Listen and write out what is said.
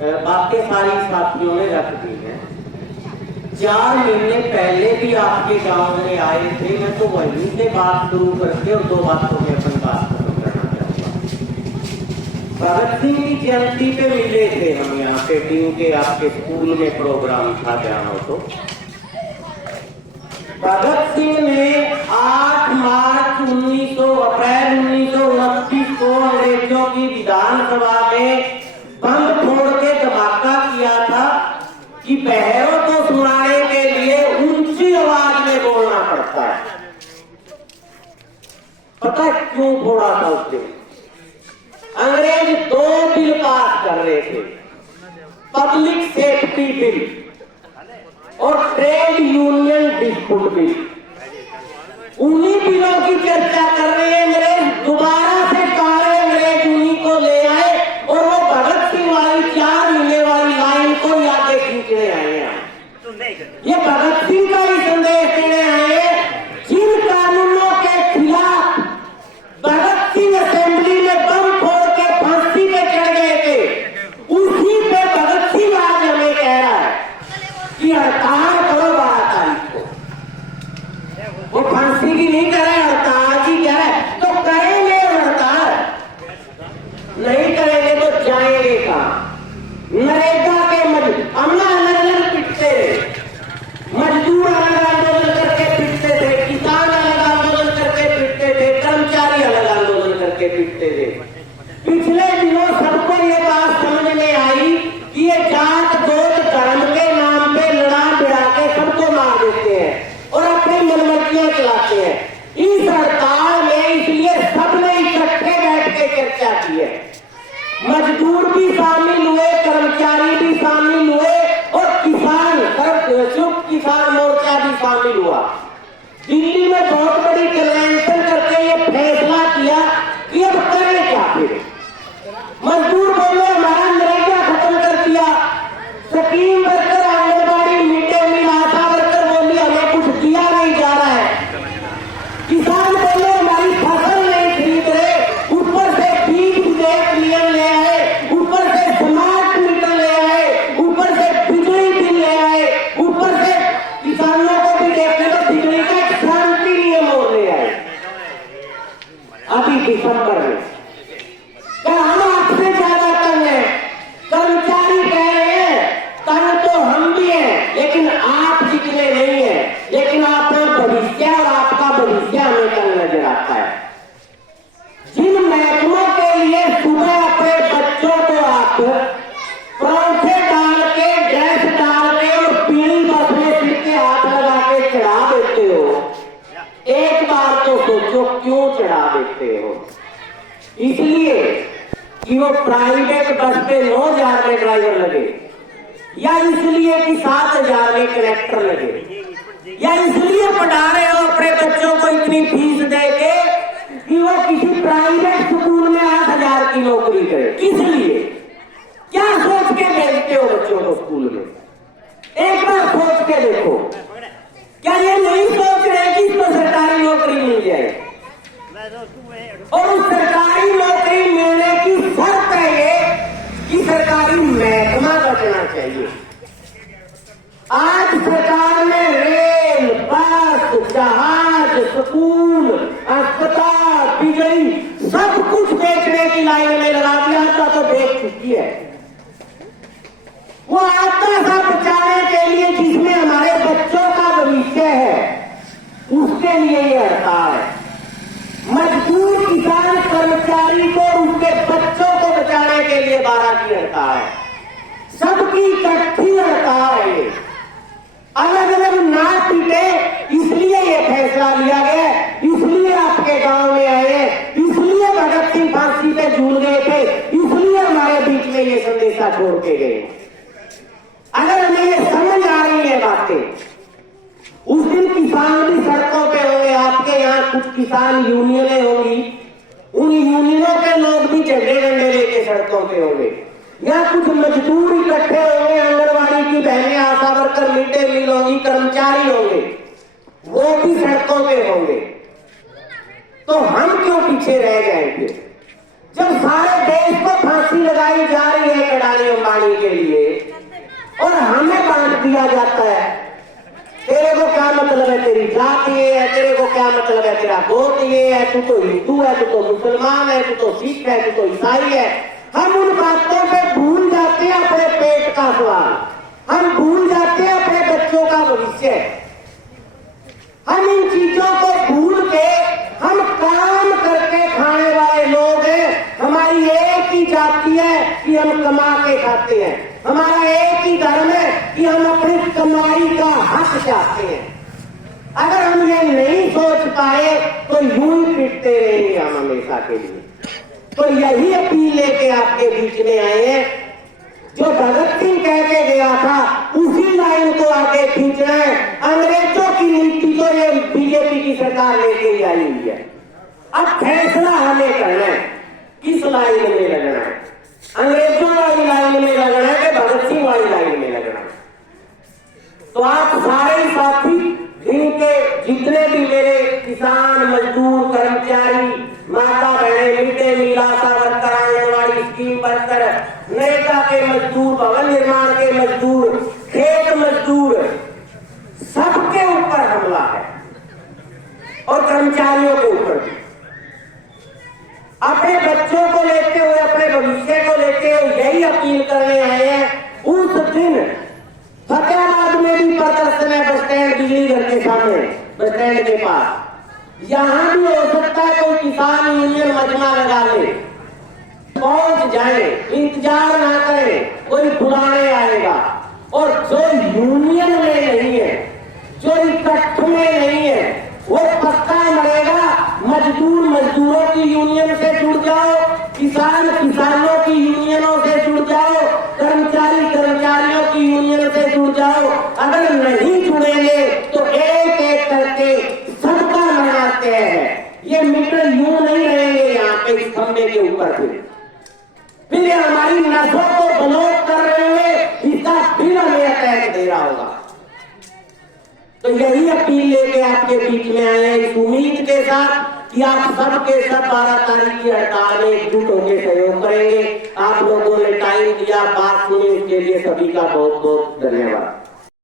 बातें सारी साथियों ने रख दी हैं। 4 महीने पहले भी आपके गांव में आए थे, मैं तो वहीं से बात शुरू करके और 2 बातों में अपन बात खत्म करना चाहूंगा। भगत सिंह की जयंती पे मिले थे हम यहाँ पे, टीम के आपके स्कूल में प्रोग्राम था, ध्यान हो तो। भगत सिंह ने 8 मार्च 1929 को अंग्रेजों की विधानसभा में बम फोड़ के धमाका किया था कि बहरों को सुनाने के लिए ऊंची आवाज में बोलना पड़ता है। पता है क्यों फोड़ा था उस दिन? अंग्रेज 2 बिल पास कर रहे थे, पब्लिक सेफ्टी बिल और ट्रेड यूनियन डिस्प्यूट बिल। उन्हीं बिलों की चर्चा कर रहे हैं अंग्रेज। दोबारा से काले अंग्रेज उन्हीं को ले आए और वो भगत सिंह वाली 4 महीने वाली लाइन को आगे खींचने आए हैं। ये भगत सिंह का ही संदेश देने आए हैं। जिन कानूनों के खिलाफ भगत सिंह असेंबली में बम फोड़ के फांसी पे चढ़ गए थे, उसी पे भगत सिंह आज हमें कह रहा है कि हड़ताल करो 12 तारीख को। वो फांसी की नहीं कह रहे, हड़ताल की कह रहे। तो करेंगे हड़ताल, नहीं करेंगे तो जाएंगे कहां? नरेगा के हमला अलग अलग पिटते थे, मजदूर अलग आंदोलन करके पिटते थे, किसान अलग आंदोलन करके पिटते थे, कर्मचारी अलग आंदोलन करके पिटते थे। पिछले दिनों सबको ये बात समझ में आई कि ये जात गोत धर्म के नाम पे लड़ा भिड़ा के सबको मार देते हैं और अपनी मनमर्जियां चलाते हैं। इस हड़ताल में इसलिए सबने इकट्ठे बैठ के चर्चा की है। मजदूर भी शामिल हुए, कर्मचारी भी शामिल हुए और किसान, संयुक्त किसान मोर्चा भी शामिल हुआ। दिल्ली में बहुत बड़ी कन्वेंशन करके ये फैसला किया कि अब करें क्या फिर। मजदूर बोले हमारा नरेगा खत्म कर दिया, scheme worker, anganwadi, mid day meal, ASHA worker बोली हमें कुछ दिया नहीं जा रहा है। किसान बोले हमारी फसल नहीं खरीद रहे, ऊपर से बीज विधेयक नियम ले आए, ऊपर से स्मार्ट मीटर ले आए, ऊपर से बिजली बिल ले आए, ऊपर से किसानों को भी देखने तो बिजली का शांति नियम और ले आए। अभी दिसंबर में हम आपसे ज्यादा तंग है। कर्मचारी कह रहे हैं तंग तो हम भी हैं, लेकिन आप जितने नहीं है, लेकिन आपका भविष्य और आपका भविष्य हमें तंग नजर आता है। जिन महकमों के लिए सुबह अपने बच्चों को आप पराठे डाल के, ड्रेस डाल के और पीली बस में सिर के हाथ लगा के चढ़ा देते हो, एक बार तो सोचो क्यों चढ़ा देते हो? इसलिए कि वो प्राइवेट बस पे 9,000 में ड्राइवर लगे, या इसलिए कि 7,000 में कलेक्टर लगे, या इसलिए पढ़ा रहे हो अपने बच्चों को इतनी फीस दे के कि वो किसी प्राइवेट स्कूल में 8,000 की नौकरी करे? किस लिए? क्या सोच के भेजते हो बच्चों को स्कूल में? एक बार सोच के देखो। क्या ये नहीं सोच रहे कि इसको सरकारी नौकरी मिल जाए? और उस सरकारी नौकरी मिलने की शर्त है ये कि सरकारी महकमा बचना चाहिए। आज सरकार ने रेल, बस, जहाज, स्कूल, अस्पताल, बिजली सब कुछ बेचने की लाइन में लगा दिया तो बेच चुकी है। वो आता सा बचाने के लिए जिसमें हमारे बच्चों का भविष्य है, उसके लिए ये हड़ताल है। मजदूर, किसान, कर्मचारी को उनके बच्चों को बचाने के लिए 12 की हड़ताल है। सबकी इकट्ठी हड़ताल है। ये अलग अलग ना पीटे, इसलिए ये फैसला लिया गया, इसलिए आपके गांव में आए, इसलिए भगत सिंह फांसी पे झूल गए थे, इसलिए हमारे बीच में ये संदेशा छोड़ के गए। अगर हमें ये समझ आ रही है बातें, उस दिन किसान भी सड़कों पे होंगे, आपके यहाँ कुछ किसान यूनियनें होंगी, उन यूनियनों के लोग भी झंडे झंडे लेके सड़कों पे होंगे, या कुछ मजदूर इकट्ठे होंगे, आंगनबाड़ी की बहनें, आशा वर्कर, मिड डे मील होंगी, कर्मचारी होंगे, वो भी सड़कों पे होंगे। तो हम क्यों पीछे रह जाएंगे? जब सारे देश को फांसी लगाई जा रही है अडानी अंबानी के मतलब है तेरी जाति ये है, तेरे को क्या मतलब है तेरा गोत्र ये है, तू तो हिंदू है, तू तो मुसलमान है, तू तो सिख है, तू तो ईसाई है। हम उन बातों पे भूल जाते हैं अपने पेट का सवाल, हम भूल जाते हैं अपने बच्चों का भविष्य। हम इन चीजों को भूल के हम काम करके खाने वाले लोग हैं। हमारी एक ही जाति है कि हम कमा के खाते हैं, हमारा एक ही धर्म है कि हम अपनी कमाई का हक चाहते हैं। अगर हम ये नहीं सोच पाए तो यूं ही पिटते रहेंगे हम हमेशा के लिए। तो यही अपील लेके आपके बीच में आए हैं। जो भगत सिंह कह के गया था उसी लाइन को आगे खींचना है। अंग्रेजों की नीति तो ये बीजेपी की सरकार लेके ही आई हुई है। अब फैसला हमें करना है किस लाइन में लगना है, अंग्रेजों वाली लाइन में लगना है कि भगत सिंह वाली लाइन में लगना है। तो आप सारे साथी जिनके जितने भी मेरे किसान, मजदूर, कर्मचारी, माता बहने, mid day meal, ASHA worker, anganwadi scheme worker, NREGA के मजदूर, भवन निर्माण के मजदूर, खेत मजदूर, सबके ऊपर हमला है और कर्मचारियों के ऊपर भी। अपने बच्चों को लेते हुए, अपने भविष्य को लेते हुए यही अपील करने आए हैं। उस दिन फतेहाबाद में भी प्रदर्शन है, बस स्टैंड, बिजली घर के सामने, बस स्टैंड के पास। यहां भी हो सकता है कोई किसान यूनियन मजमा लगा ले, पहुंच जाए, इंतजार ना करें, कोई बुलाने आएगा। और जो यूनियन में नहीं है, जो इकट्ठ में नहीं है, वो पक्का मरेगा। मजदूर मजदूरों की यूनियन से जुड़ जाओ, किसान किसानों की यूनियनों से जुड़ जाओ, कर्मचारी कर्मचारियों की यूनियन से जुड़ जाओ। अगर नहीं जुड़ेंगे तो एक एक करके सबका मनाते हैं। ये मीटर यूं नहीं रहेंगे यहाँ पे इस खंबे के ऊपर फिर ये हमारी नसों को ब्लॉक कर रहे होंगे, इसका फिर हमें अटैक दे रहा होगा। तो यही अपील लेके आपके बीच में आए हैं, इस उम्मीद के साथ कि आप सबके सब 12 तारीख की हड़ताल में एकजुट होकर सहयोग करेंगे। आप लोगों ने टाइम दिया, बात सुनी, उसके लिए सभी का बहुत बहुत धन्यवाद।